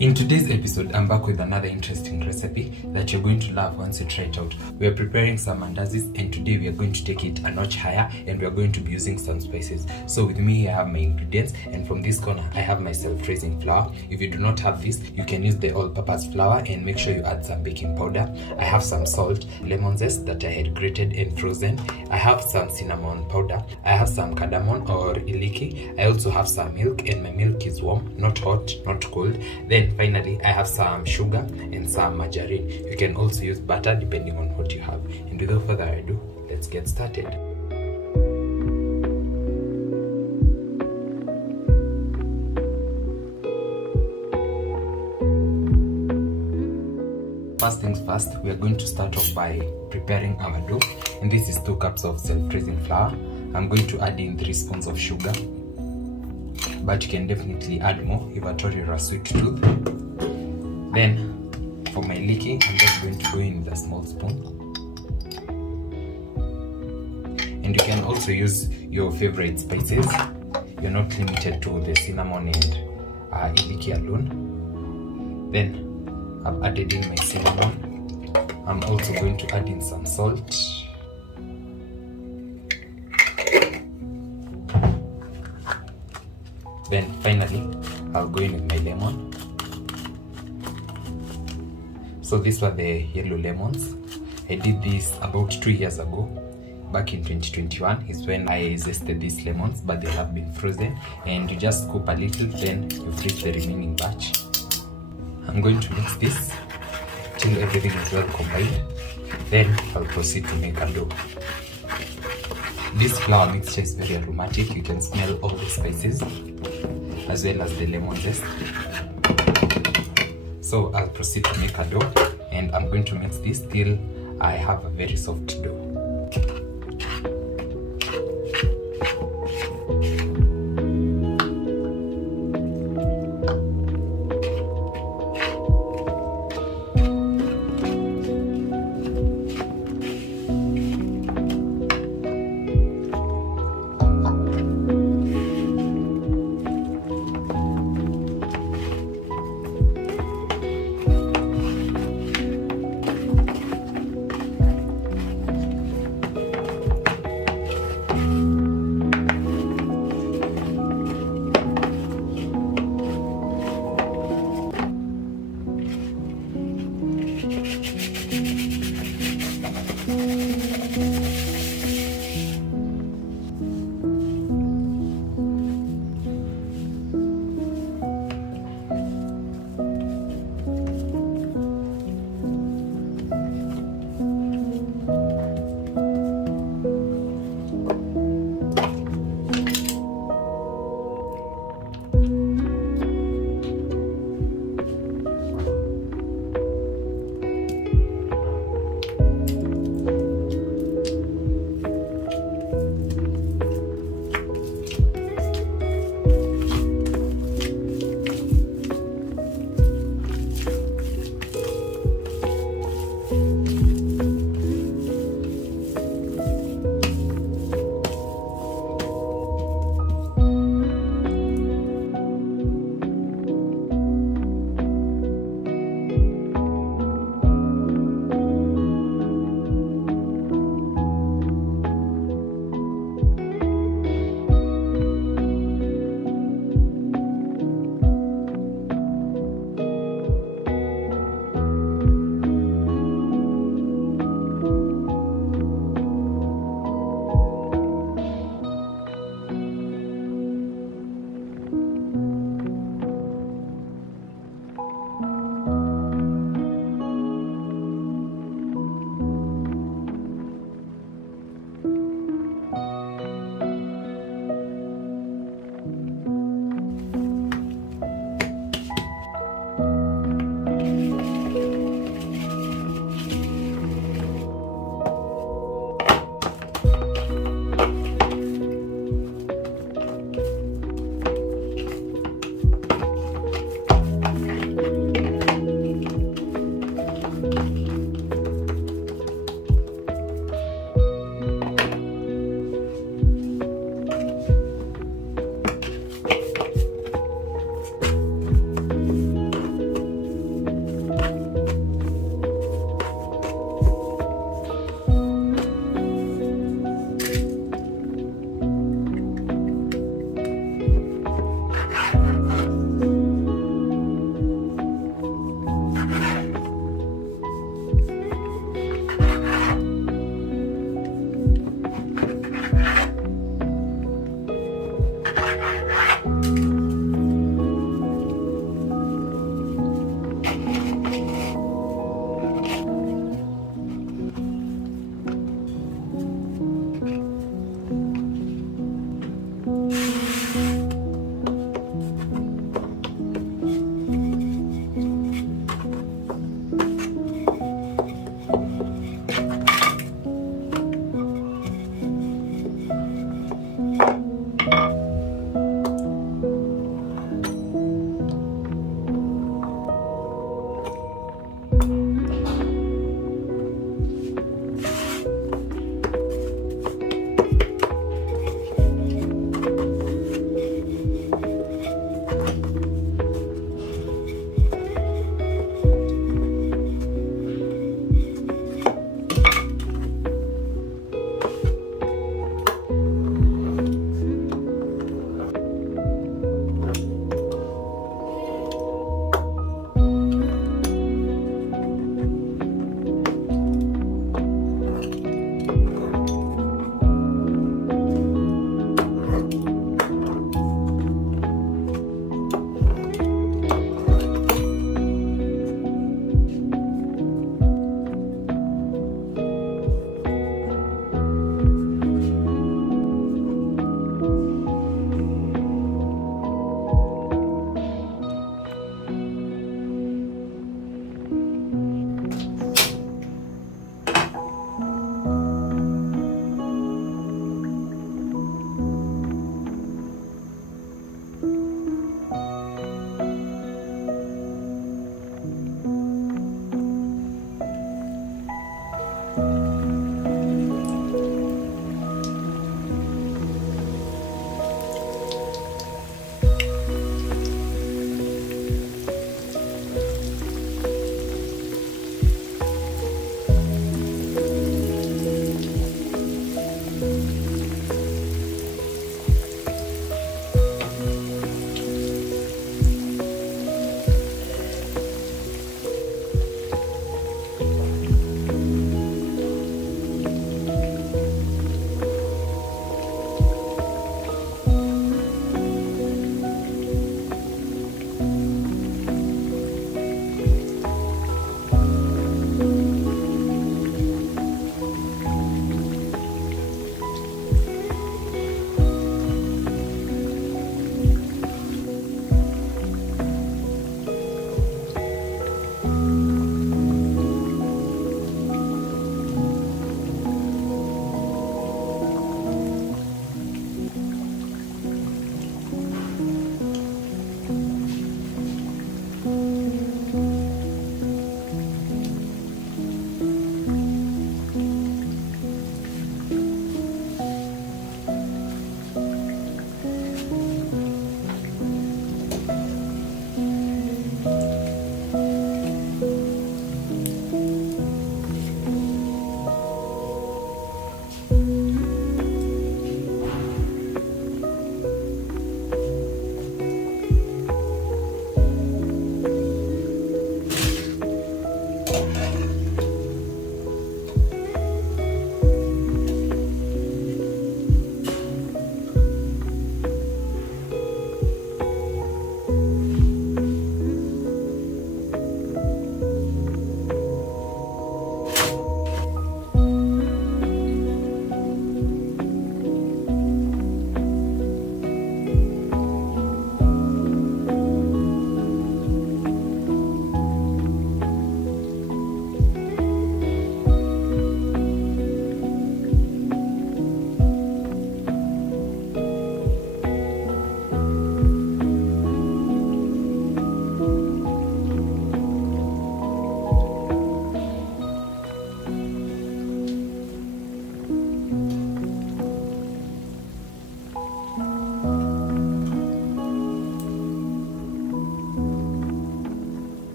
In today's episode, I'm back with another interesting recipe that you're going to love once you try it out. We are preparing some mandazis, and today we are going to take it a notch higher, and we are going to be using some spices. So with me here I have my ingredients, and from this corner I have my self-raising flour. If you do not have this, you can use the all-purpose flour, and make sure you add some baking powder. I have some salt, lemon zest that I had grated and frozen. I have some cinnamon powder. I have some cardamom or iliki. I also have some milk, and my milk is warm, not hot, not cold. Then finally, I have some sugar and some margarine. You can also use butter depending on what you have. And without further ado, let's get started. First things first, we are going to start off by preparing our dough. And this is 2 cups of self-raising flour. I'm going to add in 3 spoons of sugar, but you can definitely add more if at all you're a sweet tooth. Then for my leaky, I'm just going to go in with a small spoon. And you can also use your favorite spices. You're not limited to the cinnamon and iliki alone. Then I've added in my cinnamon. I'm also going to add in some salt. Then finally, I'll go in with my lemon. So these were the yellow lemons. I did this about 2 years ago. Back in 2021 is when I zested these lemons, but they have been frozen. And you just scoop a little, then you flip the remaining batch. I'm going to mix this till everything is well combined. Then I'll proceed to make a dough. This flour mixture is very aromatic. You can smell all the spices as well as the lemon zest. So I'll proceed to make a dough, and I'm going to mix this till I have a very soft dough.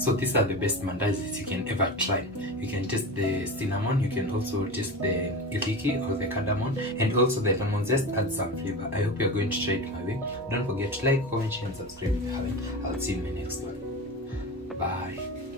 So these are the best mandazis you can ever try. You can taste the cinnamon, you can also taste the iliki or the cardamom, and also the lemon zest adds some flavor. I hope you're going to try it my way. Don't forget to like, comment, share and subscribe if you haven't. I'll see you in my next one. Bye.